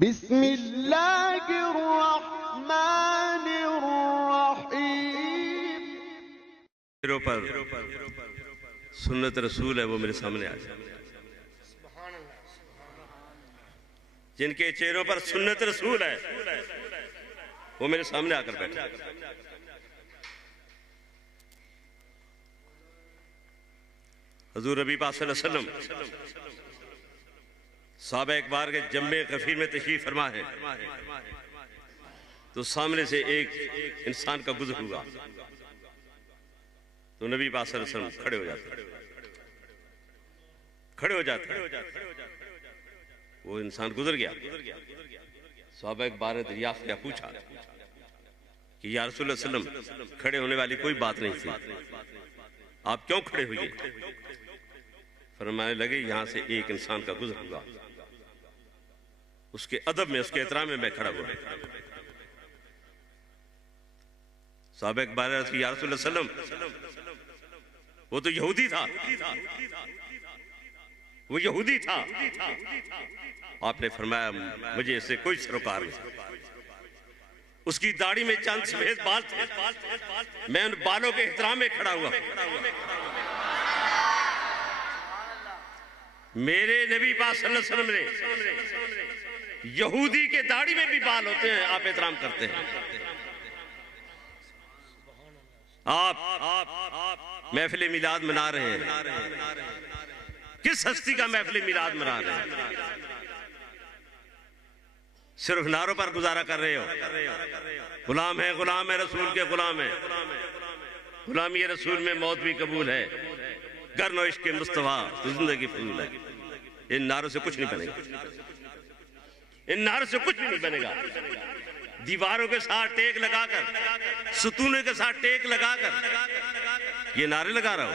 بسم اللہ الرحمن الرحیم۔ چہروں پر سنت رسول ہے وہ میرے سامنے آ جائے، جن کے چہروں پر سنت رسول ہے وہ میرے سامنے آ کر بیٹھے۔ حضور نبی پاک صلی اللہ علیہ وسلم صحابہ اکبار کے جمع غفیر میں تشریف فرما ہے تو سامنے سے ایک انسان کا گزر ہوا تو نبی پاک صلی اللہ علیہ وسلم کھڑے ہو جاتے وہ انسان گزر گیا۔ صحابہ اکبار نے دریافت کیا، پوچھا کہ یا رسول اللہ صلی اللہ علیہ وسلم کھڑے ہونے والی کوئی بات نہیں تھی، آپ کیوں کھڑے ہوئے؟ فرمانے لگے یہاں سے ایک انسان کا گزر ہوا، اس کے ادب میں، اس کے احترام میں میں کھڑا ہوا۔ صحابہ اکبار نے عرض کی یا رسول اللہ صلی اللہ علیہ وسلم وہ تو یہودی تھا، وہ یہودی تھا۔ آپ نے فرمایا مجھے اس سے کوئی سروکار نہیں، اس کی داڑھی میں چند سفید بال تھے، میں ان بالوں کے احترام میں کھڑا ہوا۔ میرے نبی پاک صلی اللہ علیہ وسلم نے یہودی کے داڑھی میں بھی بال ہوتے ہیں، آپ احترام کرتے ہیں۔ آپ محفل میلاد منا رہے ہیں، کس ہستی کا محفل میلاد منا رہے ہیں؟ صرف نعروں پر گزارا کر رہے ہو۔ غلام ہے رسول کے غلام ہے، غلامی رسول میں موت بھی قبول ہے، گر نو عشق مصطفیٰ تو زندگی فضول ہے۔ ان نعروں سے کچھ نہیں بنے گا، ان نعروں سے کچھ بھی نہیں بنے گا۔ دیواروں کے ساتھ ٹیک لگا کر، ستونوں کے ساتھ ٹیک لگا کر یہ نعرے لگا رہا ہو۔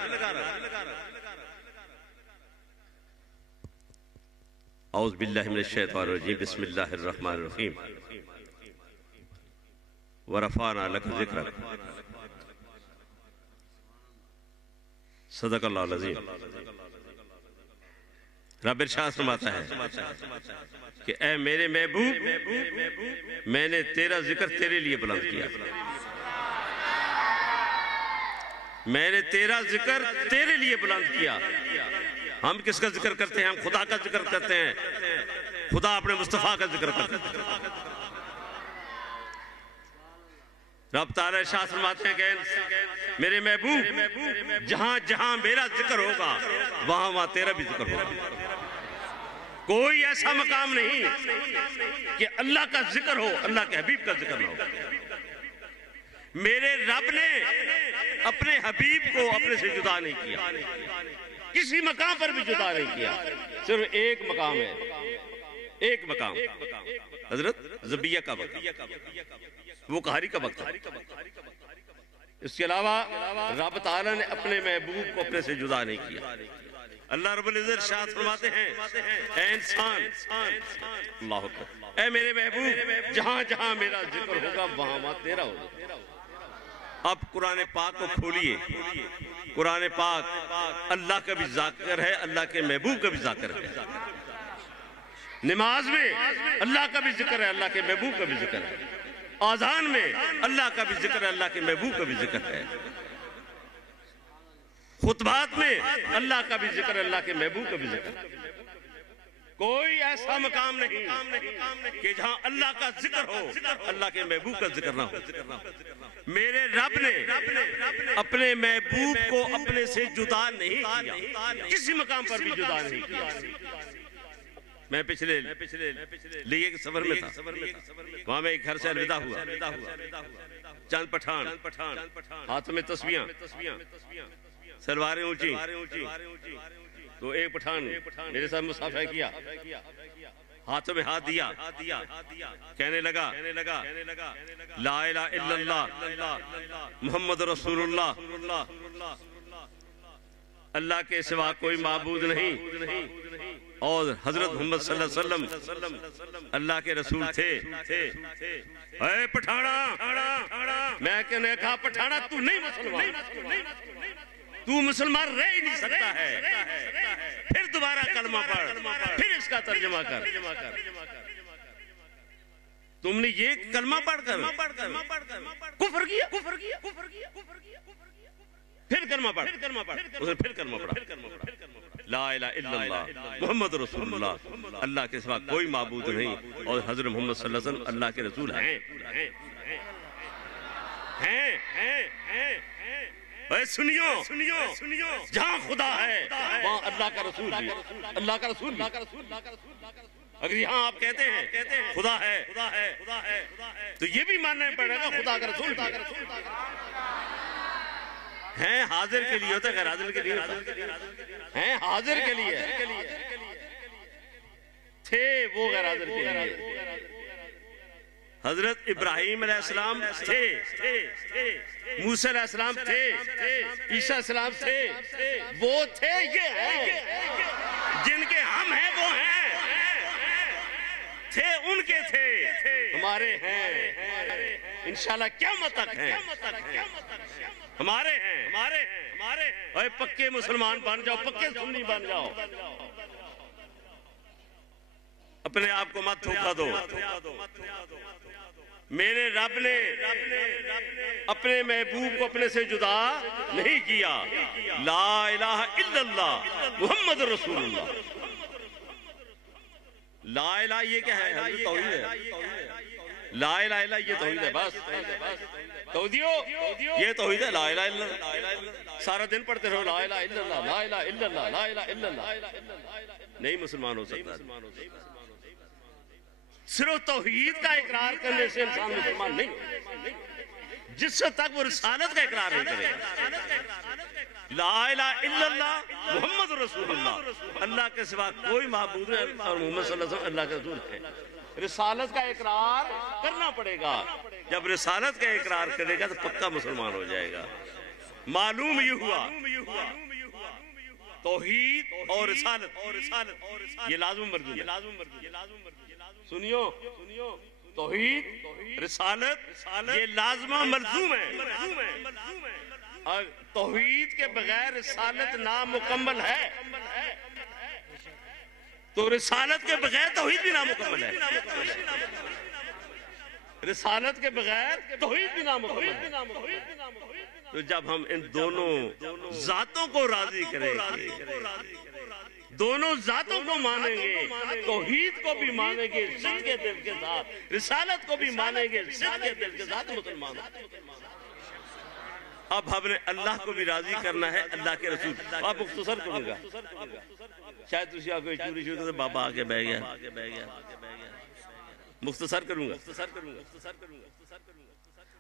اعوذ باللہ من الشیطان الرجیم، بسم اللہ الرحمن الرحیم۔ وَرَفَعْنَا لَكَ ذِكْرَكَ، صدق اللہ العظیم۔ رب ارشاد فرماتا ہے کہ اے میرے محبوب، میں نے تیرا ذکر تیرے لیے بلند کیا، میں نے تیرا ذکر تیرے لیے بلند کیا۔ ہم کس کا ذکر کرتے ہیں؟ ہم خدا کا ذکر کرتے ہیں، خدا اپنے مصطفیٰ کا ذکر کرتے ہیں۔ رب تعالیٰ ارشاد فرماتے ہیں کہ میرے محبوب جہاں جہاں میرا ذکر ہوگا وہاں وہاں تیرا بھی ذکر ہوگا۔ کوئی ایسا مقام نہیں کہ اللہ کا ذکر ہو، اللہ کے حبیب کا ذکر نہ ہو۔ میرے رب نے اپنے حبیب کو اپنے سے جدا نہیں کیا، کسی مقام پر بھی جدا نہیں کیا، صرف ایک مقام ہے، ایک مقام حضرت ذبیہ کا وقت، وہ قہری کا وقت۔ اس کے علاوہ رب تعالیٰ نے اپنے محبوب کو اپنے سے جدا نہیں کیا۔ اللہ رب العزت ارشاد فرماتے ہیں اے انسان، اللہ اکبر، اے میرے محبوب جہاں جہاں میرا ذکر ہوگا وہاں وہاں تیرا ہوگا۔ اب قرآن پاک کو کھولیے، قرآن پاک اللہ کا بھی ذاکر ہے، اللہ کے محبوب کا بھی ذاکر ہے۔ نماز میں اللہ کا بھی ذکر ہے، اللہ کے محبوب کا بھی ذکر ہے۔ آذان میں اللہ کا بھی ذکر ہے، اللہ کے محبوب کا بھی ذکر ہے۔ خطبات میں اللہ کا بھی ذکر ہے، اللہ کے محبوب کا بھی ذکر ہے۔ کوئی ایسا مقام نہیں کہ جہاں اللہ کا ذکر ہو، اللہ کے محبوب کا ذکر نہ ہو۔ میرے رب نے اپنے محبوب کو اپنے سے جدا نہیں کیا، کسی مقام پر بھی جدا نہیں کیا۔ میں پچھلے لیے کے سفر میں تھا، وہاں میں ایک گھر سے الوداع ہوا، چند پٹھان، ہاتھ میں تسبیحاں، سلواریں اونچی، تو ایک پٹھان میرے ساتھ مصافحہ کیا، ہاتھوں میں ہاتھ دیا، کہنے لگا لا الہ الا اللہ محمد رسول اللہ، اللہ کے سوا کوئی معبود نہیں، اور حضرت محمد صلی اللہ علیہ وسلم اللہ کے رسول تھے۔ اے پٹھانا، میں کہنے کہا پٹھانا تو نہیں مسلمان، تو مسلمان رہ ہی نہیں سکتا ہے، پھر دوبارہ کلمہ پڑھ، پھر اس کا ترجمہ کر۔ تم نے یہ کلمہ پڑھ کر کفر کیا، پھر کلمہ پڑھ، پھر کلمہ پڑھا، لا الہ الا اللہ محمد رسول اللہ، اللہ کے سوا کوئی معبود نہیں، اور حضرت محمد صلی اللہ علیہ وسلم اللہ کے رسول ہیں۔ اے سنیو، جہاں خدا ہے وہاں اللہ کا رسول بھی، اللہ کا رسول بھی۔ اگر یہاں آپ کہتے ہیں خدا ہے تو یہ بھی ماننا پڑے گا خدا کا رسول بھی ہیں، حاضر کے لیے ہوتا ہے، غیر حاضر کے لیے ہیں، حاضر کے لیے تھے وہ، غیر حاضر کے لیے۔ حضرت ابراہیم علیہ السلام تھے، موسیٰ علیہ السلام تھے، عیسیٰ علیہ السلام تھے، وہ تھے، یہ ہیں، جن کے ہم ہیں وہ ہیں، تھے ان کے تھے، ہمارے ہیں، انشاءاللہ قیامت تک ہیں، ہمارے ہیں۔ اے پکے مسلمان بن جاؤ، پکے سنی بن جاؤ، اپنے آپ کو مت دھوکا دو۔ میرے رب نے اپنے محبوب کو اپنے سے جدا نہیں کیا، لا الہ الا اللہ محمد رسول اللہ۔ لا الہ یہ کیا ہے؟ توحید ہے، لا الہ الا یہ توحید ہے، بس توحیدیو یہ توحید ہے، لا الہ الا اللہ۔ سارا دن پڑھتے رہو لا الہ الا اللہ، لا الہ الا اللہ، لا الہ الا اللہ، نہیں مسلمان ہو سکتا۔ صرف توحید کا اقرار کرنے سے انسان مسلمان نہیں ہو، جس تک وہ رسالت کا اقرار نہیں کرے گا، لا الہ الا اللہ محمد رسول اللہ، اللہ کے سوا کوئی معبود نہیں، اور محمد صلی اللہ علیہ وسلم اللہ کے رسول ہے۔ رسالت کا اقرار کرنا پڑے گا، جب رسالت کا اقرار کرے گا تو پکا مسلمان ہو جائے گا۔ معلوم یہ ہوا توحید اور رسالت یہ لازم مردود ہے۔ سنیو، توحید رسالت یہ لازمہ ملزوم ہے، اور توحید کے بغیر رسالت نامکمل ہے، تو رسالت کے بغیر توحید بھی نامکمل ہے، رسالت کے بغیر توحید بھی نامکمل ہے۔ تو جب ہم ان دونوں ذاتوں کو راضی کریں گے، دونوں ذاتوں کو مانیں گے، توحید کو بھی مانیں گے صدق دل کے ساتھ، رسالت کو بھی مانیں گے صدق دل کے ساتھ، مسلمان۔ اب ہم نے اللہ کو بھی راضی کرنا ہے، اللہ کے رسول۔ آپ مختصر کروں گا، شاید تسی کوئی چوری شروع سے بابا آگے بہ گیا، مختصر کروں گا۔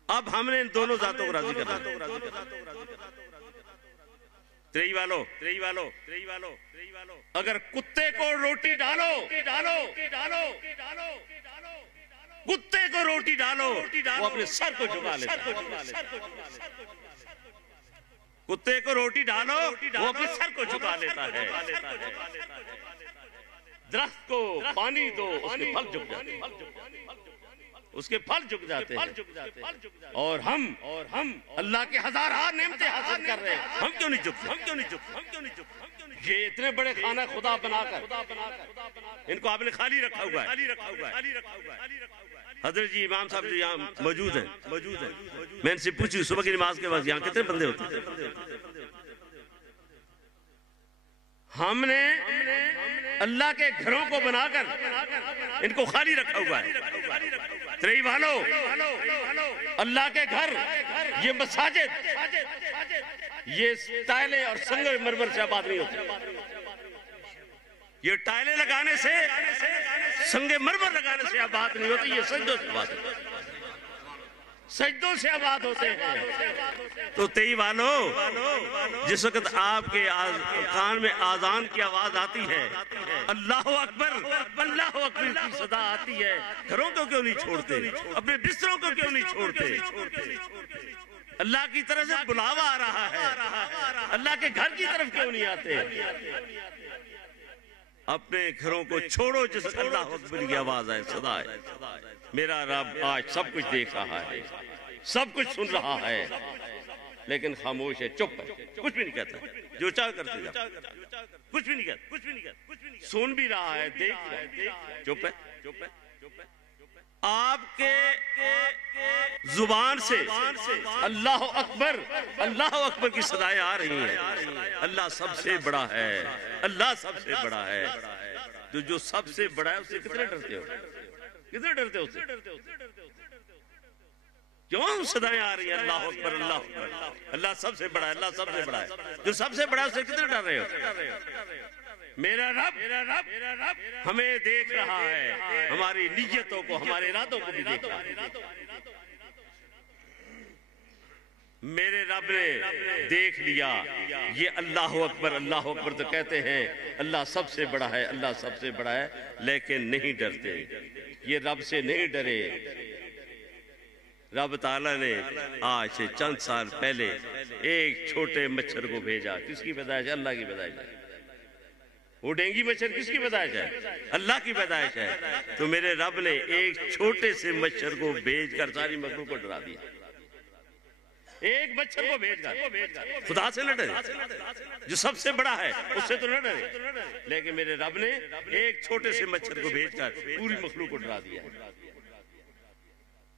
اب ہم نے ان دونوں ذاتوں کو راضی کرنا ہے۔ تریئی والو، اگر کتے کو روٹی ڈالو، کتے کو روٹی ڈالو، وہ اپنے سر کو جھکا لیتا ہے۔ کتے کو روٹی ڈالو، وہ اپنے سر کو جھکا لیتا ہے۔ درخت کو پانی دو، اس کے پھل جھک جاتے ہیں، اس کے پھل جھک جاتے ہیں، اور ہم اللہ کے ہزارہ نعمتیں حاصل کر رہے ہیں، ہم کیوں نہیں جھکتے؟ یہ اتنے بڑے خانہ خدا بنا کر ان کو آپ نے خالی رکھا ہوا ہے۔ حضرت جی امام صاحب جو یہاں موجود ہیں، میں ان سے پوچھی صبح کی نماز کے بعد یہاں کتنے بندے ہوتے ہیں؟ ہم نے اللہ کے گھروں کو بنا کر ان کو خالی رکھا ہوا ہے۔ تریئی والو، اللہ کے گھر، یہ مساجد، یہ ٹائلیں اور سنگ مرمر سے آباد نہیں ہوتے۔ یہ ٹائلیں لگانے سے، سنگ مرمر لگانے سے آباد نہیں ہوتی، یہ سجدوں سے آباد ہوتے ہیں، سجدوں سے آباد ہوتے ہیں۔ تو تئی والو، جس وقت آپ کے کان میں آذان کی آواز آتی ہے، اللہ اکبر اللہ اکبر کی صدا آتی ہے، گھروں کو کیوں نہیں چھوڑتے؟ اپنے بستروں کو کیوں نہیں چھوڑتے؟ اللہ کی طرف سے بلاوا آ رہا ہے، اللہ کے گھر کی طرف کیوں نہیں آتے؟ اپنے گھروں کو چھوڑو جس اللہ اکبر کی آواز آئے، صدا ہے۔ میرا رب آج سب کچھ دیکھ رہا ہے، سب کچھ سن رہا ہے، لیکن خاموش ہے، چپ ہے، کچھ بھی نہیں کہتا، جو چاہ کرتے جا، کچھ بھی نہیں کہتا، سن بھی رہا ہے، دیکھ رہا ہے، چپ ہے۔ آپ کے زبان سے اللہ اکبر کی صدائیں آ رہی ہیں. اللہ سب سے بڑا ہے، اللہ سب سے بڑا ہے. تو جو سب سے بڑا ہے اس سے کتنے ڈرتے ہو؟ کتنے ڈرتے ہو اس سے؟ کیوں صدائیں آ رہی ہیں اللہ اکبر اللہ اکبر، اللہ سب سے بڑا ہے، اللہ سب سے بڑا ہے. جو سب سے بڑا ہے اس سے کتنے ڈر رہے ہو؟ میرا رب ہمیں دیکھ رہا ہے، ہماری نیتوں کو، ہمارے ارادوں کو بھی دیکھ رہا ہے. میرے رب نے دیکھ لیا. یہ اللہ اکبر تو کہتے ہیں اللہ سب سے بڑا ہے، اللہ سب سے بڑا ہے، لیکن نہیں ڈرتے. یہ رب سے نہیں ڈرے. رب تعالیٰ نے آج سے چند سال پہلے ایک چھوٹے مچھر کو بھیجا. کس کی پیدائش ہے؟ اللہ کی پیدائش ہے. وہ ڈینگی مچھر کس کی پیدائش ہے؟ اللہ کی پیدائش ہے. تو میرے رب نے ایک چھوٹے سے مچھر کو بھیج کر ساری مخلوق کو ڈرا دیا. ایک مچھر کو بھیج کر. خدا سے نہ ڈرے، جو سب سے بڑا ہے اس سے تو نہ ڈرے، لیکن میرے رب نے ایک چھوٹے سے مچھر کو بھیج کر پوری مخلوق کو ڈرا دیا.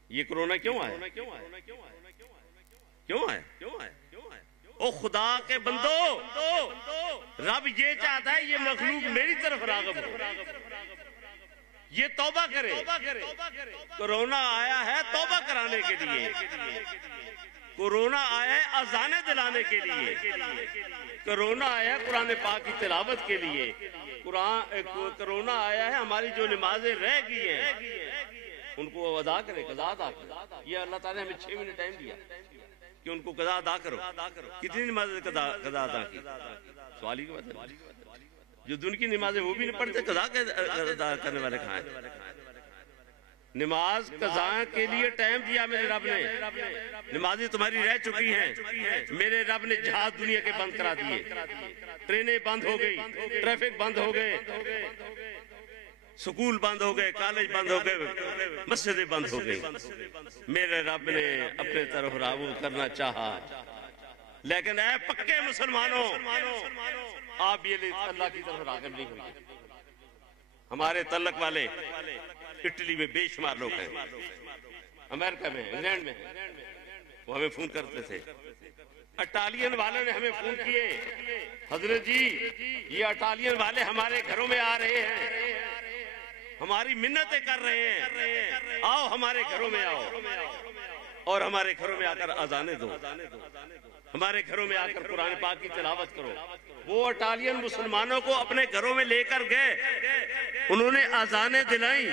یہ کرونا کیوں آیا؟ کیوں آیا؟ او خدا کے بندو، رب یہ چاہتا ہے یہ مخلوق میری طرف راغب ہو، یہ توبہ کرے. کرونا آیا ہے توبہ کرانے کے لیے، کرونا آیا ہے اذانیں دلانے کے لیے، کرونا آیا ہے قرآن پاک کی تلاوت کے لیے، کرونا آیا ہے ہماری جو نمازیں رہ گئی ہیں ان کو ادا کرے، قضا ادا کرے. یہ اللہ تعالیٰ نے ہمیں 6 مہینے ٹائم دیا کہ ان کو قضا ادا کرو. کتنی نمازیں قضا ادا کی؟ سوال ہی کی بات ہے. جو دن کی نمازیں وہ بھی نہیں پڑھتے، قضا ادا کرنے والے کہاں ہیں؟ نماز قضا کے لیے ٹائم دیا میرے رب نے. نمازیں تمہاری رہ چکی ہیں. میرے رب نے جہاز دنیا کے بند کرا دیے، ٹرینیں بند ہو گئی، ٹریفک بند ہو گئے، سکول بند ہو گئے، کالج بند ہو گئے، مسجدیں بند ہو گئی. میرے رب نے اپنے طرف راغب کرنا چاہا، لیکن اے پکے مسلمانوں، آپ یہ اللہ کی طرف راغب نہیں ہوئے. ہمارے تعلق والے اٹلی میں بے شمار لوگ ہیں، امریکہ میں، انگلینڈ میں، وہ ہمیں فون کرتے تھے. اٹالین والوں نے ہمیں فون کیے، حضرت جی یہ اٹالین والے ہمارے گھروں میں آ رہے ہیں، ہماری منتیں کر رہے ہیں، آؤ ہمارے گھروں میں آؤ اور ہمارے گھروں میں آ کر اذانیں دو، ہمارے گھروں میں آ کر قرآن پاک کی تلاوت کرو. وہ اٹالین مسلمانوں کو اپنے گھروں میں لے کر گئے، انہوں نے اذانیں دلائیں،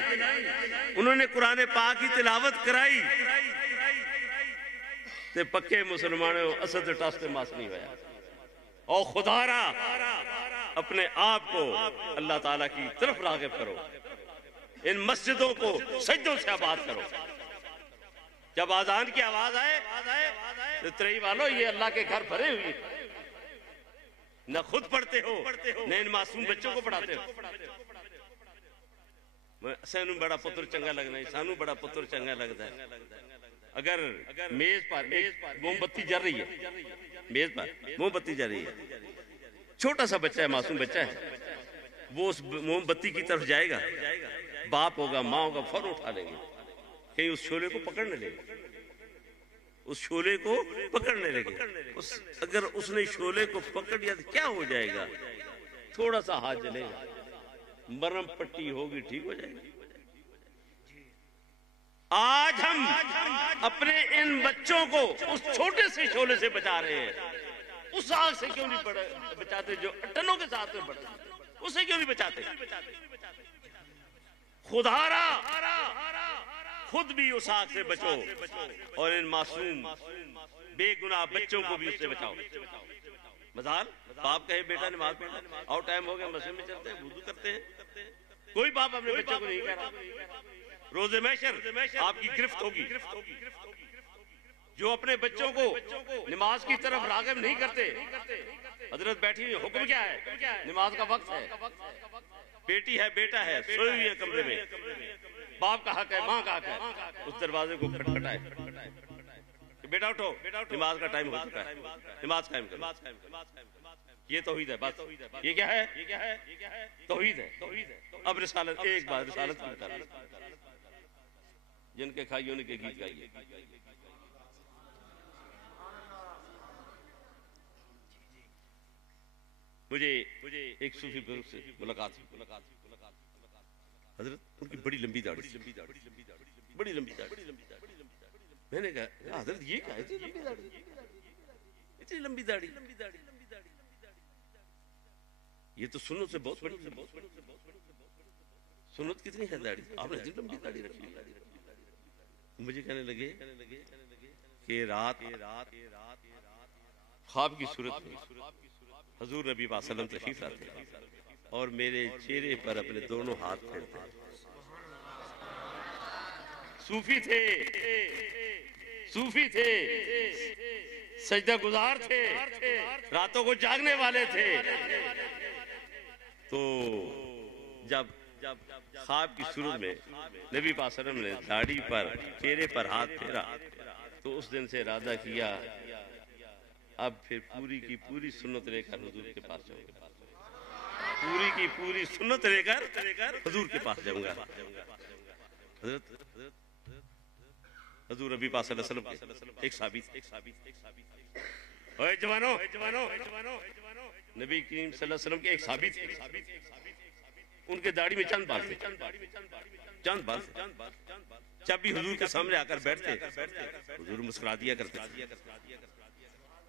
انہوں نے قرآن پاک کی تلاوت کرائی. تے پکے مسلمانوں اسد ٹاس تے ماس نہیں ہویا. اور خدا را اپنے آپ کو اللہ تعالیٰ کی طرف راغب کرو، ان مسجدوں کو سجدوں سے آباد کرو. جب آذان کی آواز آئے تو ترئی والو یہ اللہ کے گھر بھرے ہوئے، نہ خود پڑھتے ہو نہ ان معصوم بچوں کو پڑھاتے ہو. سانو بڑا پتر چنگا لگنا ہے، سانو بڑا پتر چنگا لگتا ہے. اگر میز پر موم بتی جل رہی ہے، میز پر موم بتی جل رہی ہے، چھوٹا سا بچہ ہے، معصوم بچہ ہے، وہ اس موم بتی کی طرف جائے گا، باپ ہوگا ماں ہوگا فوراً اٹھا لیں گے، کہیں اس شعلے کو پکڑنے لگے، اس شعلے کو پکڑنے لگے. اگر اس نے شعلے کو پکڑ لیا تو کیا ہو جائے گا؟ تھوڑا سا ہاتھ جلے گا، مرم پٹی ہوگی، ٹھیک ہو جائے گی. آج ہم اپنے ان بچوں کو اس چھوٹے سے شعلے سے بچا رہے ہیں. اس آگ سے کیوں نہیں بچاتے جو ٹنوں کے ساتھ میں بڑھتے، اسے کیوں نہیں بچاتے؟ خدا را خود بھی اس آگ سے بچو اور ان معصوم بے گناہ بچوں کو بھی اس سے بچاؤ. مثال باپ کہے بیٹا نماز پڑھنا، آؤ ٹائم ہو گیا، مسجد میں چلتے ہیں، وضو کرتے ہیں. کوئی باپ اپنے بچوں کو نہیں کہہ رہا. روز محشر آپ کی گرفت ہوگی. جو اپنے بچوں کو نماز کی طرف راغب نہیں کرتے، حضرت بیٹھی ہوئی، حکم کیا ہے؟ نماز کا وقت ہے، بیٹی ہے بیٹا ہے سوئی ہوئی ہے کمرے میں، باپ کا حق ہے ماں کا حق ہے، اس دروازے کو کھٹکھٹائے، بیٹا اٹھو نماز کا ٹائم ہو چکا ہے، نماز قائم کرو. یہ توحید ہے. بات یہ کیا ہے؟ توحید ہے. اب رسالت ایک بات رسالت کی بتا رہا. جن کے کھائیوں نے کے گیت گائیے. مجھے ایک صوفی بزرگ سے ملاقات ہوئی. حضرت ان کی بڑی لمبی داڑھی، بڑی لمبی داڑھی. میں نے کہا حضرت یہ کیا ہے اتنی لمبی داڑھی، اتنی لمبی داڑھی؟ یہ تو سنت سے بہت بڑی سنت. کتنی ہے داڑھی؟ آپ نے اتنی لمبی داڑھی رکھی. مجھے کہنے لگے کہ رات خواب کی صورت میں حضور نبی پاک صلی اللہ علیہ وسلم تشریف لاتے اور میرے چہرے پر اپنے دونوں ہاتھ پھیرتے. صوفی تھے، سجدہ گزار تھے، راتوں کو جاگنے والے تھے. تو جب خواب کی صورت میں نبی پاک صلی اللہ علیہ وسلم نے داڑھی پر چہرے پر ہاتھ پھیرا تو اس دن سے ارادہ کیا اب پھر پوری کی پوری سنت لے کر حضور کے پاس جاؤں گا. پوری کی پوری سنت لے کر حضور کے پاس جاؤں گا. حضرت حضور نبی پاک صلی اللہ علیہ وسلم ایک ثابت جوانو نبی کریم صلی اللہ علیہ وسلم کے ایک ثابت ان کے داڑھی میں چند بال تھے. جب بھی حضور کے سامنے آ کر بیٹھتے حضور مسکرا دیا کرتے تھے.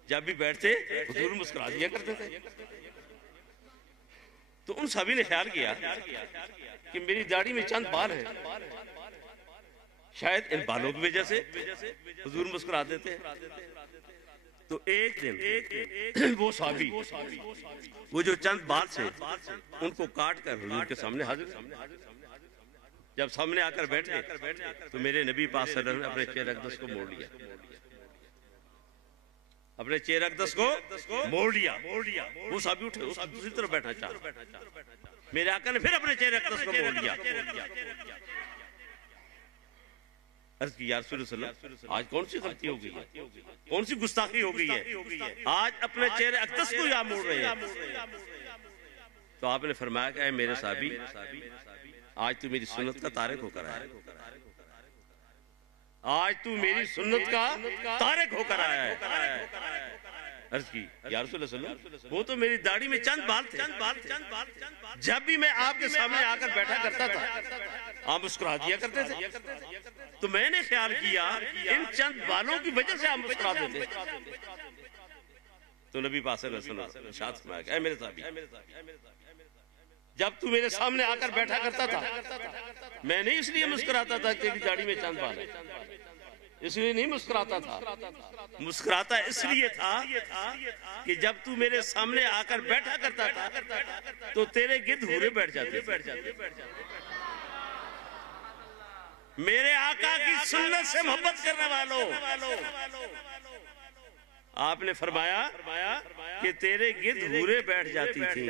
جب بھی بیٹھتے حضور مسکرا دیا کرتے تھے. تو ان سبھی نے خیال کیا کہ میری داڑھی میں چند بال ہیں، شاید ان بالوں کی وجہ سے حضور مسکرا دیتے ہیں. تو ایک دن وہ صحابی وہ جو چند بال سے ان کو کاٹ کر حضور کے سامنے حاضر. جب سامنے آ کر بیٹھے تو میرے نبی پاک صلی اللہ علیہ وسلم نے اپنے چہرہ اقدس کو موڑ لیا. اپنے چہرہ اقدس کو موڑ لیا. وہ صحابی اٹھے دوسری طرف بیٹھنا چاہا. میرے آقا نے پھر اپنے چہرہ اقدس کو موڑ لیا. عرض کی یا رسول اللہ آج کون سی غلطی ہو گئی ہے، کون سی گستاخی ہو گئی ہے، آج اپنے چہرے اقدس کو یا موڑ رہے ہیں. تو آپ نے فرمایا کہ اے میرے صحابی آج تو میری سنت کا تارک ہو کر آیا ہے. آج تو میری سنت کا تارک ہو کر آیا ہے. عرض کی یا رسول اللہ وہ تو میری داڑھی میں چند بال تھے. جب بھی میں آپ کے سامنے آ کر بیٹھا کرتا تھا آپ مسکرا دیا کرتے تھے. تو میں نے خیال کیا ان چند بالوں کی وجہ سے آپ مسکرا دیتے. تو نبی پاک صلی اللہ علیہ وسلم ارشاد فرمایا کہ اے میرے صحابی جب تو میرے سامنے آ کر بیٹھا کرتا تھا میں نہیں اس لیے مسکراتا تھا تیری داڑھی میں چند بال ہیں، اس لیے نہیں مسکراتا تھا. مسکراتا اس لیے تھا کہ جب تو میرے سامنے آ کر بیٹھا کرتا تھا تو تیرے گرد حوریں بیٹھ جاتے. میرے آقا کی سنت سے محبت کرنے والوں آپ نے فرمایا کہ تیرے گرد حوریں بیٹھ جاتی تھی.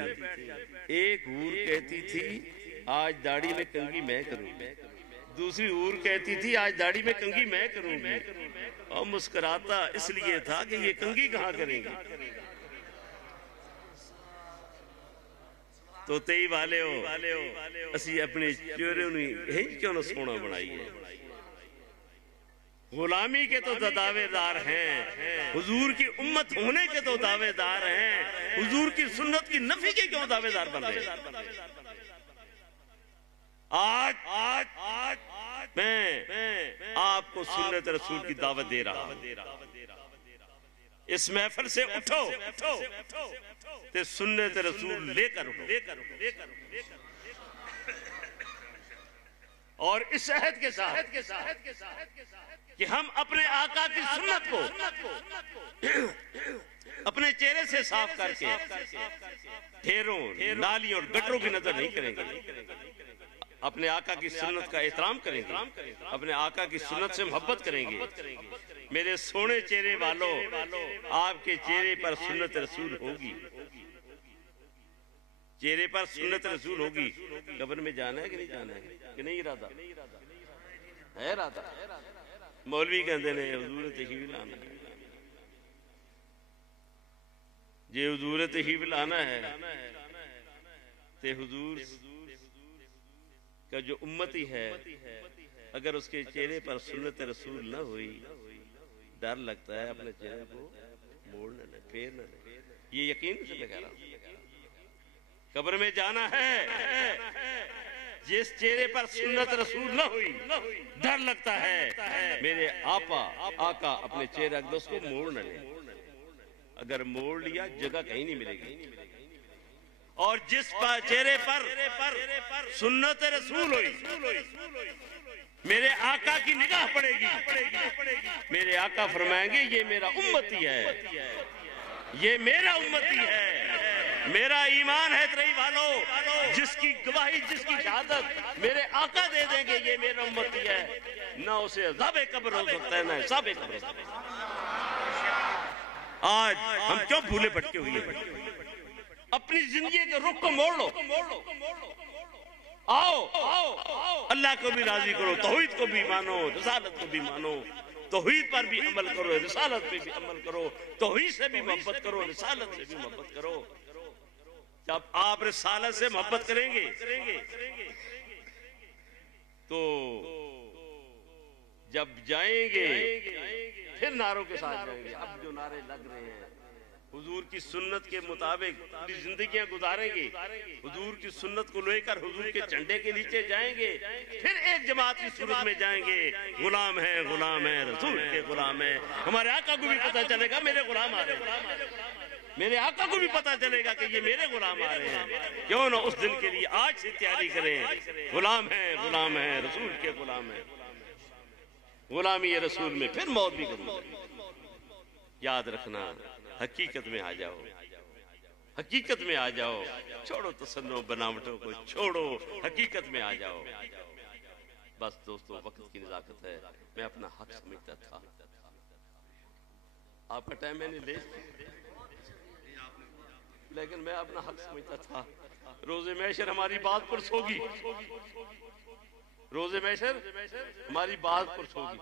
ایک حور کہتی تھی آج داڑھی میں کنگھی میں کروں گی، دوسری حور کہتی تھی آج داڑھی میں کنگھی میں کروں گی. اور مسکراتا اس لیے تھا کہ یہ کنگھی کہاں کریں گی. تو تئی والے ہو اسی اپنے چہرے انہیں کیوں نہ سونا بنائی ہے. غلامی کے تو دعوے دار ہیں، حضور کی امت ہونے کے تو دعوے دار ہیں، حضور کی سنت کی نفی کے کیوں دعوے دار بن رہے ہیں. آج میں آپ کو سنت رسول کی دعوت دے رہا ہوں. اس محفل سے اٹھو تے سنت رسول لے کر اور اس عہد کے ساتھ کہ ہم اپنے آقا کی سنت کو اپنے چہرے سے صاف کر کے ڈھیروں نالیوں اور گٹروں کی نظر نہیں کریں گے. اپنے آقا کی سنت کا احترام کریں گے، اپنے آقا کی سنت سے محبت کریں گے. میرے سونے چہرے والوں آپ کے چہرے پر سنت رسول ہوگی، چہرے پر سنت رسول ہوگی. قبر میں جانا ہے کہ نہیں جانا ہے کہ نہیں ارادہ ہے؟ ارادہ. مولوی کہتے ہیں حضور تشریف لانا ہے، جی حضور تشریف لانا ہے تے حضور کا جو امتی ہے اگر اس کے چہرے پر سنت رسول نہ ہوئی ڈر لگتا ہے اپنے چہرے کو موڑنا نہ پھیرنا نہ. یہ یقین سے میں کہہ رہا ہوں. قبر میں جانا ہے جس چہرے پر سنت رسول نہ ہوئی ڈر لگتا ہے میرے آقا اپنے چہرے اقدس کو موڑ نہ لے. اگر موڑ لیا جگہ کہیں نہیں ملے گی. اور جس چہرے پر سنت رسول ہوئی میرے آقا کی نگاہ پڑے گی. میرے آقا فرمائیں گے یہ میرا امتی ہے, یہ میرا امتی ہے. میرا ایمان ہے ترئی والو, جس کی گواہی جس کی شہادت میرے آقا دے دیں گے یہ میرا امتی ہے, نہ اسے عذاب قبر ہو سکتا ہے نہ حساب قبر ہو سکتا ہے. آج ہم کیوں بھولے بھٹکے ہوئے ہیں؟ اپنی زندگی کے رخ کو موڑ لو. آؤ اللہ کو بھی راضی کرو, توحید کو بھی مانو, رسالت کو بھی مانو. توحید پر بھی عمل کرو, رسالت پہ بھی عمل کرو. توحید سے بھی محبت کرو, رسالت سے بھی محبت کرو. جب آپ رسالت سے محبت کریں گے تو جب جائیں گے پھر نعروں کے ساتھ جائیں گے. اب جو نعرے لگ رہے ہیں حضور کی سنت کے مطابق اپنی زندگیاں گزاریں گے, حضور کی سنت کو لے کر حضور کے جھنڈے کے نیچے جائیں گے, پھر ایک جماعت کی صورت میں جائیں گے. غلام ہیں رسول کے غلام ہیں. ہمارے آقا کو بھی پتہ چلے گا میرے غلام آ رہے ہیں, میرے آقا کو بھی پتہ چلے گا کہ یہ میرے غلام آ رہے ہیں. کیوں نہ اس دن کے لیے آج سے تیاری کریں. غلام ہیں رسول کے غلام ہیں. غلامی رسول میں پھر موت بھی کروں. یاد رکھنا حقیقت میں آ جاؤ, حقیقت میں آ جاؤ. چھوڑو تصنع بناوٹوں کو, چھوڑو حقیقت میں آ جاؤ. بس دوستو وقت کی نزاکت ہے. میں اپنا حق سمجھتا تھا. آپ کا ٹائم میں نے لے لیکن میں اپنا حق سمجھتا تھا. روز محشر ہماری بات پر سوگی, روز محشر ہماری بات پر سوگی.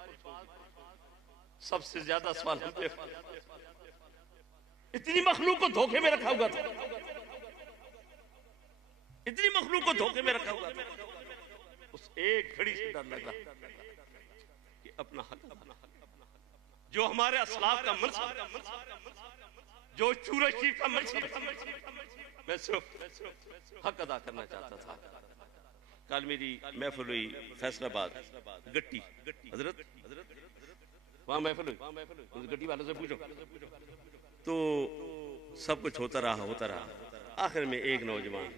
سب سے زیادہ سوال ہم پہ, اتنی مخلوق کو دھوکے میں رکھا ہوا تھا, اتنی مخلوق کو دھوکے میں رکھا ہوا تھا. اس ایک گھڑی سے ڈر لگا کہ اپنا حق, جو ہمارے اسلاف کا منصب, جو چورہ شریف کا منصب, میں صرف حق ادا کرنا چاہتا تھا. کل میری محفل ہوئی فیصل آباد گٹی, حضرت وہاں محفل ہوئی, گٹی والوں سے پوچھو. تو سب کچھ ہوتا رہا. آخر میں ایک نوجوان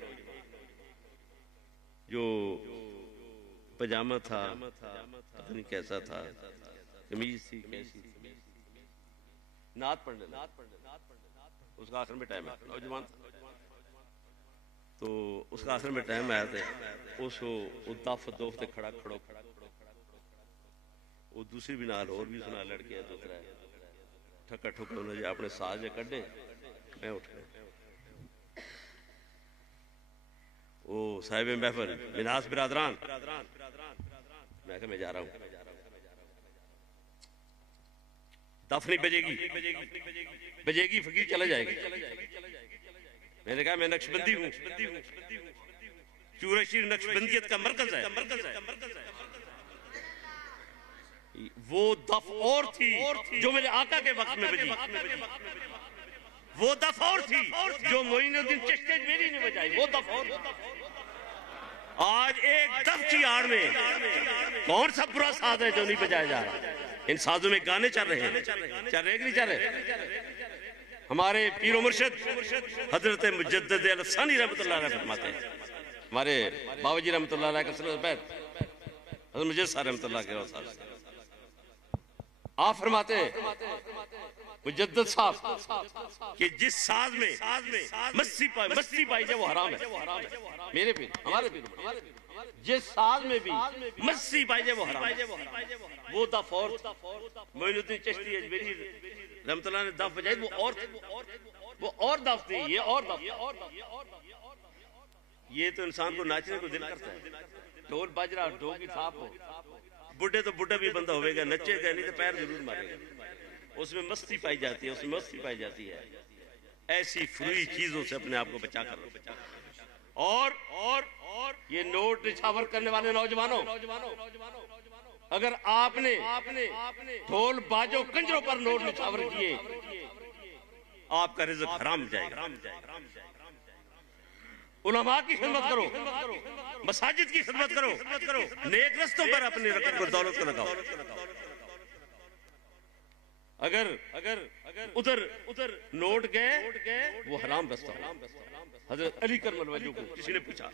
جو پجامہ تھا, پتہ نہیں کیسا تھا, قمیض تھی کیسی تھی, نعت پڑھنے لگا. اس کا آخر میں ٹائم ہے, نوجوان تو اس کا آخر میں ٹائم آیا تھا. اس کو دف کھڑا وہ دوسری بھی نال اور بھی سنا لڑکے دوسرا ہے ٹھکا ٹھکا انہوں نے اپنے ساز کڈے. میں اٹھ گیا. وہ صاحب محفل مناس برادران, میں کہا میں جا رہا ہوں. دف نہیں بجے گی فقیر چلا جائے گی. میں نے کہا میں نقشبندی ہوں, چورہ شریف نقشبندیت کا مرکز ہے. وہ دف اور تھی جو میرے آقا کے وقت میں بجی, وہ دف اور تھی جو معین الدین چشتی اجمیری نے بجائی, وہ دف اور. آج ایک دف کی آڑ میں کون سا برا ساز ہے جو نہیں بجایا جا رہا؟ ان سازوں میں گانے چل رہے ہیں, چل رہے کہ نہیں چل رہے؟ ہمارے پیر و مرشد حضرت مجدد الثانی رحمۃ اللہ علیہ فرماتے ہیں, ہمارے بابا جی رحمۃ اللہ علیہ کا سلسلہ بیت حضرت مجدد صاحب رحمۃ اللہ کے آپ فرماتے ہیں مجدد صاحب کہ جس ساز میں مستی پائی جائے وہ حرام ہے. میرے پیر, ہمارے پیر, جس ساز میں بھی مستی پائی جائے وہ حرام ہے. وہ دف اور معین الدین چشتی اجمیری رحمۃ اللہ نے دف بجائی, وہ اور دف تھی, یہ اور دف. یہ تو انسان کو ناچنے کو دل کرتا ہے. ڈھول بج رہا, ڈھول کی تھاپ ہو, بڈھے تو بڈھا بھی بندہ ہوئے گا, نچے گا نہیں تو پیر ضرور مارے گا. اس میں مستی پائی جاتی ہے, اس میں مستی پائی جاتی ہے. ایسی فری چیزوں سے اپنے آپ کو بچا کر رکھو. اور یہ نوٹ نچھاور کرنے والے نوجوانوں, اگر آپ نے ڈھول باجوں کنجروں پر نوٹ نچھاور کیے آپ کا رزق حرام جائے گا۔ علماء کی خدمت کرو، مساجد کی خدمت کرو، نیک رستوں پر اپنے رقم کو دولت کو لگاؤ۔ اگر ادھر نوٹ گئے وہ حرام رستہ ہے۔ حضرت علی کرم الوجہ کو کسی نے پوچھا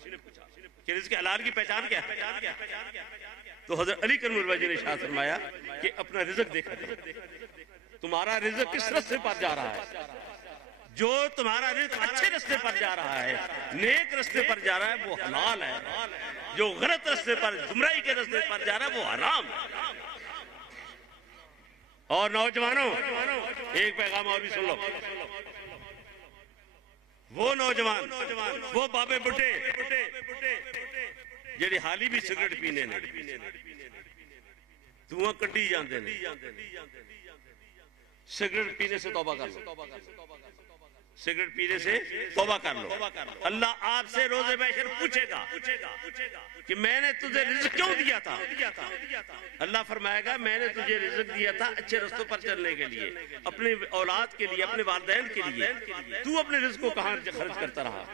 کہ رزق حلال کی پہچان کیا ہے؟ تو حضرت علی کرم الوجہ نے ارشاد فرمایا کہ اپنا رزق دیکھا کرو، تمہارا رزق کس رستے پر جا رہا ہے۔ جو تمہارا رزق اچھے رستے پر جا رہا ہے، نیک رستے پر جا رہا ہے، وہ حلال ہے۔ جو غلط رستے پر، گمراہی کے رستے پر جا رہا ہے، وہ حرام ہے۔ اور نوجوانوں ایک پیغام اور بھی سن لو۔ وہ نوجوان، وہ بابے بڈھے جڑے حالی بھی سگریٹ پینے نے، دھواں کڈی جاندے نے، سگریٹ پینے سے توبہ کر لو، سگریٹ پینے سے توبہ کر لو۔ اللہ آپ سے روز محشر پوچھے گا کہ میں نے تجھے رزق کیوں دیا تھا؟ اللہ فرمائے گا میں نے تجھے رزق دیا تھا اچھے رستوں پر چلنے کے لیے، اپنے اولاد کے لیے، اپنے والدین کے لیے۔ تو اپنے رزق کو کہاں خرچ کرتا رہا؟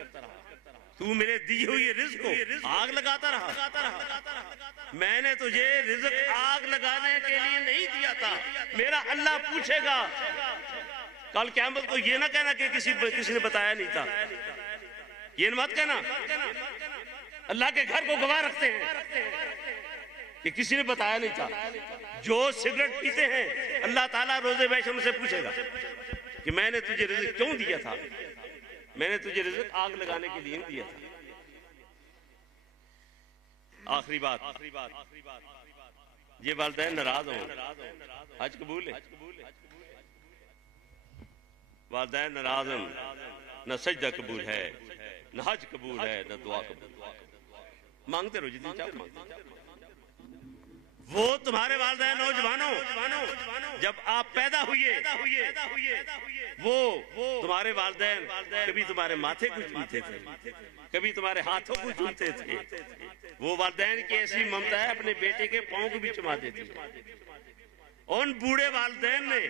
تو میرے دی ہوئی رزق کو آگ لگاتا رہا۔ میں نے تجھے رزق آگ لگانے کے لیے نہیں دیا تھا۔ میرا اللہ پوچھے گا کل قیامت کو، یہ نہ کہنا کہ کسی نے بتایا نہیں تھا، یہ مت کہنا۔ اللہ کے گھر کو گواہ رکھتے ہیں کہ کسی نے بتایا نہیں تھا۔ جو سگریٹ پیتے ہیں اللہ تعالیٰ روز محشر سے پوچھے گا کہ میں نے تجھے رزق کیوں دیا تھا؟ میں نے تجھے رزق آگ لگانے کے لیے دیا تھا۔ آخری بات، یہ والدین ناراض ہوں، حج قبول ہے؟ والدین ناراض ہیں، نہ سجدہ قبول ہے، نہ حج قبول ہے، نہ دعا قبول ہے۔ مانگتے رہو جتنی چاہو مانگتے۔ وہ تمہارے والدین نوجوانوں جب آپ پیدا ہوئے، وہ تمہارے والدین کبھی تمہارے ماتھے کو چومتے تھے، کبھی تمہارے ہاتھوں کو چومتے تھے۔ وہ والدین کی ایسی ممتا ہے اپنے بیٹے کے پاؤں کو بھی چما دیتی ہے۔ ان بوڑھے والدین نے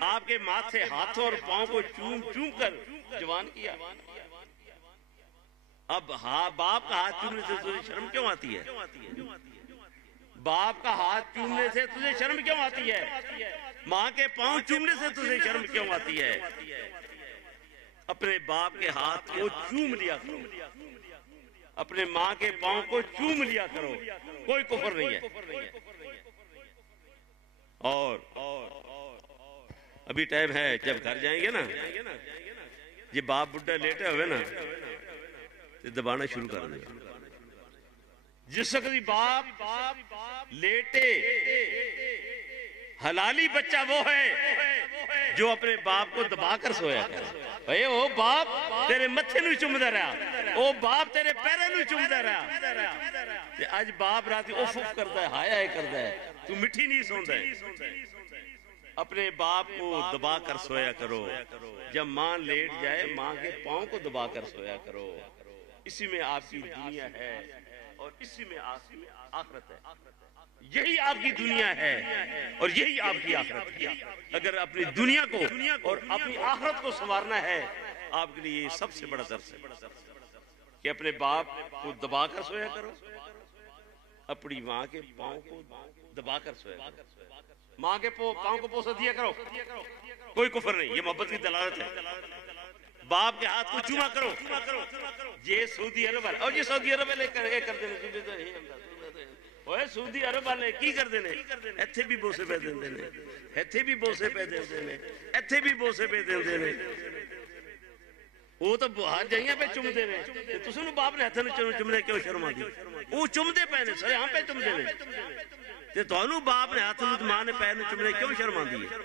آپ کے ماتھے، ہاتھوں اور پاؤں کو چوم کر جوان کیا۔ اب باپ کا ہاتھ چومنے سے تجھے شرم کیوں آتی ہے؟ باپ کا ہاتھ چومنے سے تجھے شرم کیوں آتی ہے؟ ماں کے پاؤں چومنے سے تجھے شرم کیوں آتی ہے؟ اپنے باپ کے ہاتھ کو چوم لیا کرو، اپنے ماں کے پاؤں کو چوم لیا کرو، کوئی کفر نہیں ہے۔ اور ابھی ٹائم ہے، جب گھر جائیں گے نا، یہ باپ بڈھا لیٹے ہوئے نا دبانا شروع کر دیں۔ جس وقت باپ لیٹے، حلالی بچہ وہ ہے جو اپنے باپ کو دبا کر سویا کرے۔ اے او باپ تیرے متھے نو چومدا رہا، او باپ تیرے پیروں نو چومدا رہا۔ تے اج باپ رات اف اف کردا ہے، ہائے کردا ہے، تو مٹھی نہیں سوندا ہے۔ اپنے باپ کو دبا کر سویا کرو۔ جب ماں لیٹ جائے ماں کے پاؤں کو دبا کر سویا کرو۔ اسی میں آپ کی دنیا ہے اور اسی میں آخرت ہے۔ یہی آپ کی دنیا ہے اور یہی آپ کی آخرت ہے۔ اگر اپنی دنیا کو اور اپنی آخرت کو سنوارنا ہے، آپ کے لیے یہ سب سے بڑا درس ہے کہ اپنے باپ کو دبا کر سویا کرو، اپنی ماں کے پاؤں کو دبا کر سویا کرو، ماں کے پاؤں کو بوسہ دیا کرو، کوئی کفر نہیں، یہ محبت کی دلالت ہے۔ باپ کے ہاتھ کو چوما کرو۔ یہ سعودی عرب والے، اور یہ سعودی عرب والے کر دینے، سعودی عرب والے کی کر دینے، ایتھے بھی بوسے پہ دین دینے، ایتھے بھی بوسے پہ دین دینے، ایتھے بھی بوسے پہ دین دینے۔ وہ تو ہاتھ جائیاں پہ چم دے رہے، تو سنو باپ نے ہاتھ نے چمنے کیوں شرم آ دی؟ وہ چم دے پہنے سرے ہاں پہ چم دے رہے، تے تو باپ نے ہاتھ نے ماں نے پیر نے چمنے کیوں شرم آ دی ہے؟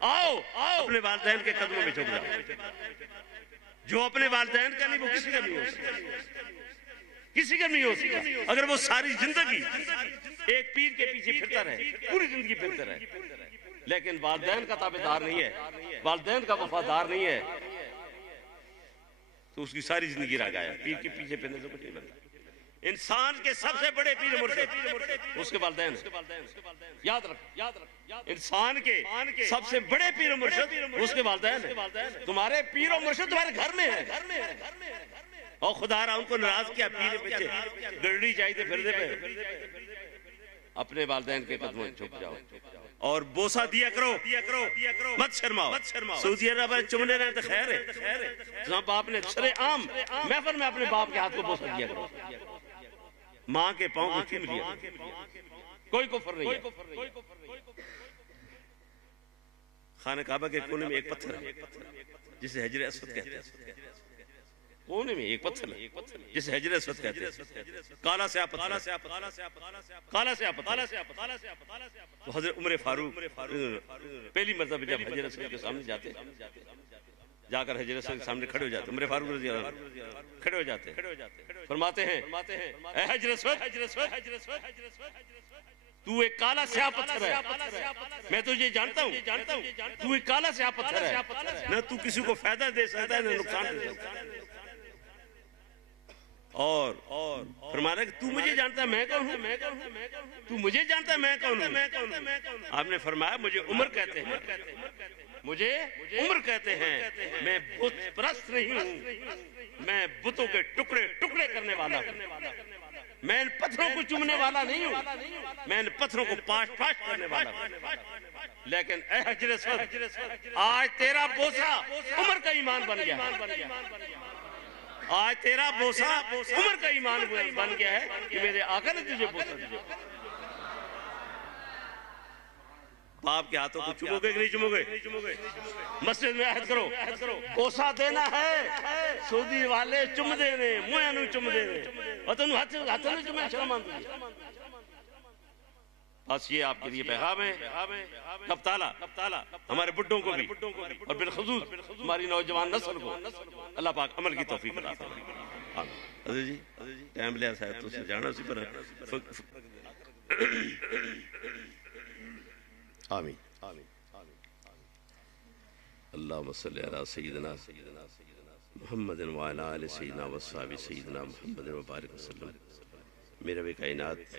آؤ اپنے والدین کے قدموں میں جھک جاؤ۔ جو اپنے والدین کا نہیں وہ کسی کا نہیں ہو سکتا، کسی کا نہیں ہو سکتا۔ اگر وہ ساری زندگی ایک پیر کے پیچھے پھرتا رہے، پوری زندگی پھرتا رہے، لیکن والدین کا تابعدار نہیں ہے، والدین کا وفادار نہیں ہے، تو اس کی ساری زندگی رہ گیا۔ پیر کے پیچھے پھرنے سے کچھ نہیں بنتا۔ انسان کے سب سے بڑے پیر مرشد اس کے والدین یاد رکھ انسان کے سب سے بڑے پیر مرشد اس کے والدین ہیں تمہارے پیر و مرشد تمہارے گھر میں ہیں اور خدا را ان کو ناراض کیا پیر پیچھے گڑڑی چاہیے پھر دے پہ اپنے والدین کے قدموں چھپ جاؤ اور بوسہ دیا کرو مت شرماؤ سعودی عرب میں چمنے رہے تو خیر ہے جہاں باپ نے سرے عام محفل میں اپنے باپ کے ہاتھ کو بوسہ دیا کرو ماں کے پاؤں کو چوم لیا کوئی کفر نہیں ہے خانہ کعبہ کے کونے میں ایک پتھر ہے جسے حجر اسود کہتے ہیں کونے میں ایک پتھر ہے جسے حجر اسود کہتے ہیں کالا سیاہ پتھر تو حضرت عمر فاروق پہلی مرتبہ جب حجر اسود کے سامنے جاتے جا کر حجر اسود کے سامنے کھڑے ہو جاتے عمر فاروق رضی اللہ عنہ کھڑے ہو جاتے فرماتے ہیں اے حجر اسود تو ایک کالا سیاہ پتھر ہے میں تجھے جانتا ہوں تو ایک کالا سیاہ پتھر ہے نہ تو کسی کو فائدہ دے سکتا ہے نہ نقصان دے سکتا ہے اور فرمانا کہ تو مجھے جانتا ہے میں کون ہوں تو مجھے جانتا ہے میں کون ہوں آپ نے فرمایا مجھے عمر کہتے ہیں میں بت پرست نہیں ہوں میں بتوں کے ٹکڑے ٹکڑے کرنے والا ہوں میں ان پتھروں کو چومنے والا نہیں ہوں میں ان پتھروں کو پاش پاش کرنے والا ہوں لیکن اے حجر اسود آج تیرا بوسہ عمر کا ایمان بن گیا آج تیرا بوسہ عمر کا ایمان بن گیا ہے کہ میرے آقا نے تجھے بوسہ دیا باپ کے ہاتھوں کو چومو گے کہ نہیں چومو گے مسجد میں عہد کرو بوسہ دینا ہے سعودی والے چم دینے مویا نو چم دینے اور تنو ہاتھوں نے چمے شرم آندھی بس یہ آپ کے لیے پیغام ہے کب تالا ہمارے بڈھوں کو بھی اور بالخصوص ہماری نوجوان نسل کو اللہ پاک عمل کی توفیق عطا فرمائے حضرت جی ٹائم لیا صاحب تو سے جانا اسی پر آمین اللہم صلی علی سیدنا محمد وعلی آل سیدنا وصحابہ سیدنا محمد وبارک وسلم میرے بھی کائنات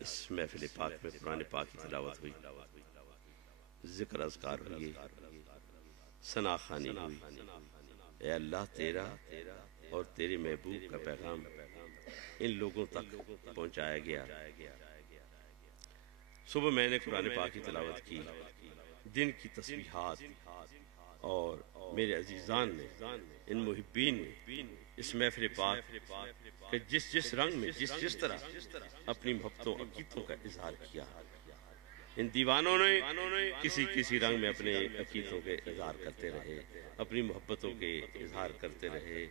اس محفل پاک میں قرآن پاک کی تلاوت ہوئی ذکر اذکار ہوئی ثنا خوانی ہوئی اے اللہ تیرا اور تیرے محبوب کا پیغام ان لوگوں تک پہنچایا گیا صبح میں نے قرآن پاک کی تلاوت کی دن کی تسبیحات اور میرے عزیزان نے ان محبین نے اس محفل پاک کہ جس رنگ میں جس طرح اپنی محبتوں عقیدتوں کا اظہار کیا ان دیوانوں نے کسی رنگ میں اپنے عقیدتوں کے اظہار کرتے رہے اپنی محبتوں کے اظہار کرتے رہے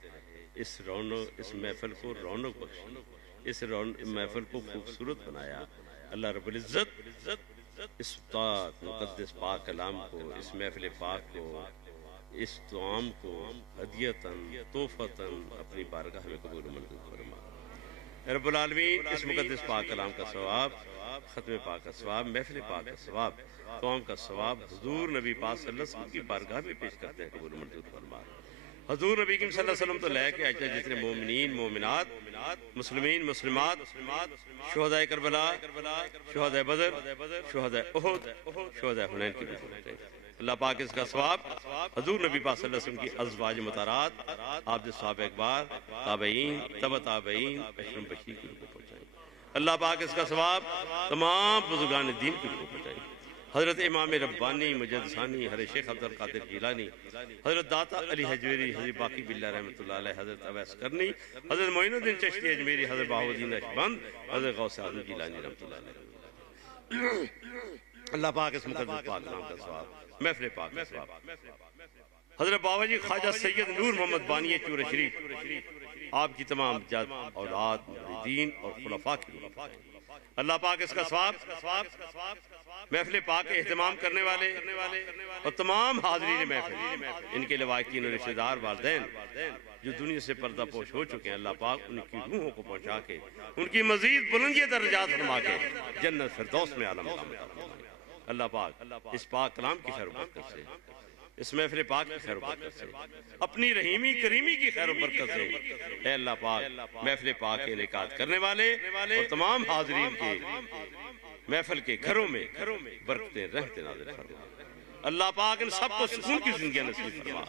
اس محفل کو رونق بخشی اس محفل کو خوبصورت بنایا اللہ رب العزت اس مقدس پاک کلام کو اس محفل پاک کو اس دعام کو ہدیتاً توفتاً اپنی بارگاہ میں قبول منظور فرما رب العالمین اس مقدس پاک کلام کا ثواب ختم پاک کا ثواب محفل پاک کا ثواب دعام کا ثواب حضور نبی پاک صلی اللہ علیہ وسلم کی بارگاہ میں پیش کرتے ہیں قبول منظور فرما حضور نبی صلی اللہ علیہ وسلم تو لے کے آج جتنے مومنین مومنات مسلمین مسلمات شہداء کربلا شہداء بدر شہداء احد شہداء حنین کی بھی اللہ پاک اس کا ثواب حضور نبی پاک صلی اللہ علیہ وسلم کی ازواج مطہرات آپ جو صحابہ اکبار تابعین تبع تابعین اشرم بشیر کی روح پہنچائیں اللہ پاک اس کا ثواب تمام بزرگان دین کی روح پہنچائیں حضرت امام ربانی مجد ثانی حضرت شیخ عبد القادر جیلانی حضرت داتا علی حجویری حضرت باقی باللہ رحمۃ اللہ علیہ حضرت اویس کرنی حضرت معین الدین چشتی اجمیری حضرت بہاؤالدین نقشبند حضرت غوث اعظم جیلانی رحمۃ اللہ علیہ اللہ پاک اس مقدس پاک نام کا ثواب محفل پاک کا ثواب حضرت بابا جی خواجہ سید نور محمد بانی چور شریف آپ کی تمام جد اولاد مریدین اور خلفاء کی اللہ پاک اس کا ثواب محفل پاک کے اہتمام کرنے والے اور تمام حاضرین محفل ان کے لواحقین اور رشتہ دار والدین جو دنیا سے پردہ پوش ہو چکے ہیں اللہ پاک ان کی روحوں کو پہنچا کے ان کی مزید بلندی درجات فرما کے جنت فردوس میں عالم مقام عطا فرمائے اللہ پاک اس پاک کلام کی شرف برکت سے اس محفل پاک کی خیر و برکت سے، اپنی رحیمی کریمی کی خیر و برکت سے اے اللہ پاک محفل پاک کے انعقاد کرنے والے اور تمام حاضرین کے محفل کے گھروں میں برکتیں رحمتیں نازل فرما۔ اللہ پاک ان سب کو سکون کی زندگی نصیب فرما۔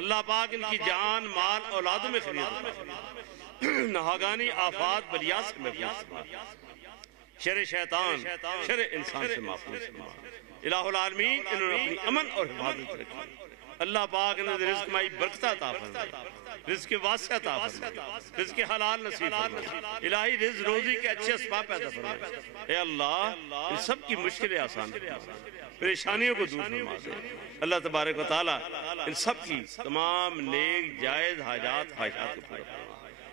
اللہ پاک ان کی جان مال اولادوں میں خیریت عطا فرما۔ ناگہانی آفات بلیات سے محفوظ فرما، شر شیطان شر انسان سے محفوظ فرما۔ الہ العالمین انہوں نے اپنی امن اور حفاظت رکھی۔ اللہ پاک انہوں نے رزق میں برکت عطا فرما، رزق واسع عطا فرما، رزق حلال نصیب فرما، الہی رزق روزی کے اچھے اسباب پیدا فرما۔ اے اللہ ان سب کی مشکلیں آسان فرما، پریشانیوں کو دور فرما دے۔ اللہ تبارک و تعالیٰ ان سب کی تمام نیک جائز حاجات خواہشات کو پورا فرما۔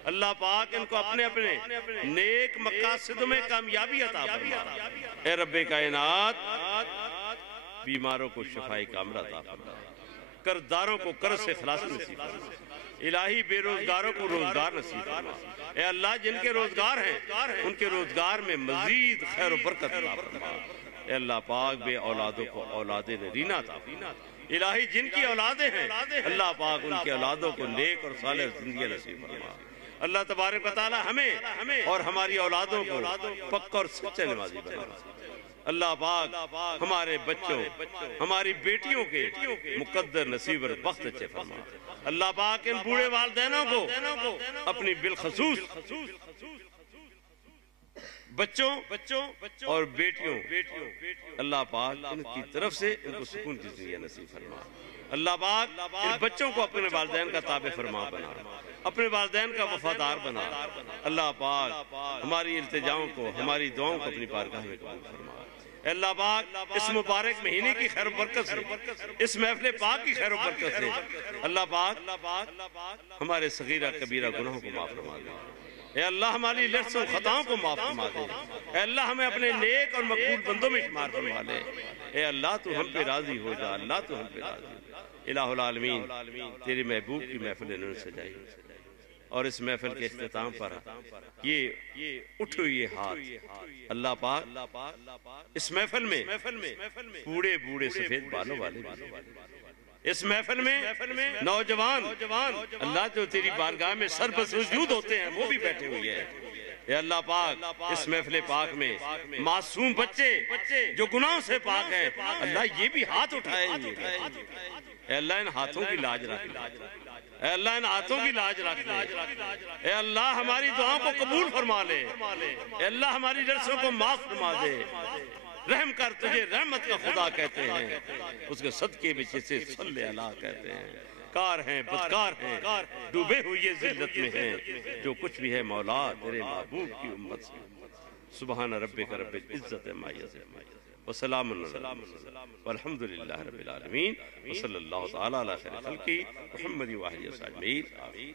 اللہ پاک ان کو اپنے اپنے نیک مقاصدوں میں کامیابی عطا فرما۔ اے رب کائنات بیماروں کو شفاء کاملہ عطا فرما، قرضداروں کو قرض سے خلاص نصیب فرما، الہی بے روزگاروں کو روزگار نصیب فرما۔ اے اللہ جن کے روزگار ہیں ان کے روزگار میں مزید خیر و برکت عطا فرما۔ اے اللہ پاک بے اولادوں کو اولاد نرینہ عطا فرما۔ الہی جن کی اولادیں ہیں اللہ پاک ان کی اولادوں کو نیک اور صالح زندگی نصیب فرما۔ اللہ تبارک و تعالی ہمیں اور ہماری اولادوں کو پکا اور سچے نمازی بنا۔ اللہ پاک ہمارے بچوں ہماری بیٹیوں کے مقدر نصیب اور بخت اچھے فرما۔ اللہ پاک ان بوڑھے والدینوں کو اپنی بالخصوص بچوں اور بیٹیوں اللہ پاک ان کی طرف سے ان کو سکون کی زندگی نصیب فرما۔ اللہ پاک ان بچوں کو اپنے والدین کا تابع فرما بنا، اپنے والدین کا وفادار بنا۔ اللہ پاک ہماری التجاؤں کو ہماری دعاؤں کو اپنی بارگاہ میں قبول فرما۔ اے اللہ پاک اس مبارک مہینے کی خیر و برکت سے، اس محفل پاک کی خیر و برکت سے اللہ پاک ہمارے صغیرہ کبیرہ گناہوں کو معاف فرما دے۔ اے اللہ ہماری لفظ و خطاؤں کو معاف فرما دے۔ اے اللہ ہمیں اپنے نیک اور مقبول بندوں میں شمار فرما لے۔ اے اللہ تو ہم پہ راضی ہو جا، اللہ تو ہم پہ راضی ہو جا۔ الہ العالمین تیرے محبوب کی محفل انہوں نے سجائی اور اس محفل کے اختتام پر یہ اٹھے ہوئے ہاتھ اللہ پاک اس محفل میں بوڑھے بوڑھے سفید بالوں والے اس محفل میں نوجوان اللہ جو تیری بارگاہ میں سر بسجود ہوتے ہیں وہ بھی بیٹھے ہوئے ہیں۔ اے اللہ پاک اس محفل پاک میں معصوم بچے جو گناہوں سے پاک ہیں اللہ یہ بھی ہاتھ اٹھائے ہوئے ہیں۔ اے اللہ ان ہاتھوں کی لاج رکھ لے، اے اللہ ان ہاتھوں کی لاج رکھ لے۔ اے اللہ ہماری دعاؤں کو قبول فرما لے، اے اللہ ہماری لرزوں کو معاف فرما دے۔ رحم کر، تجھے رحمت کا خدا کہتے ہیں، اس کے صدقے میں جسے صلی اللہ کہتے ہیں۔ کار ہیں بدکار ہیں ڈوبے ہوئے ذلت میں ہیں، جو کچھ بھی ہے مولا تیرے محبوب کی امت سے۔ سبحان ربک رب العزت عما یصفون وسلام علی المرسلین والحمدللہ رب العالمین وصلی اللہ تعالی علی خیر خلقہ محمد وآلہ وصحبہ اجمعین آمین۔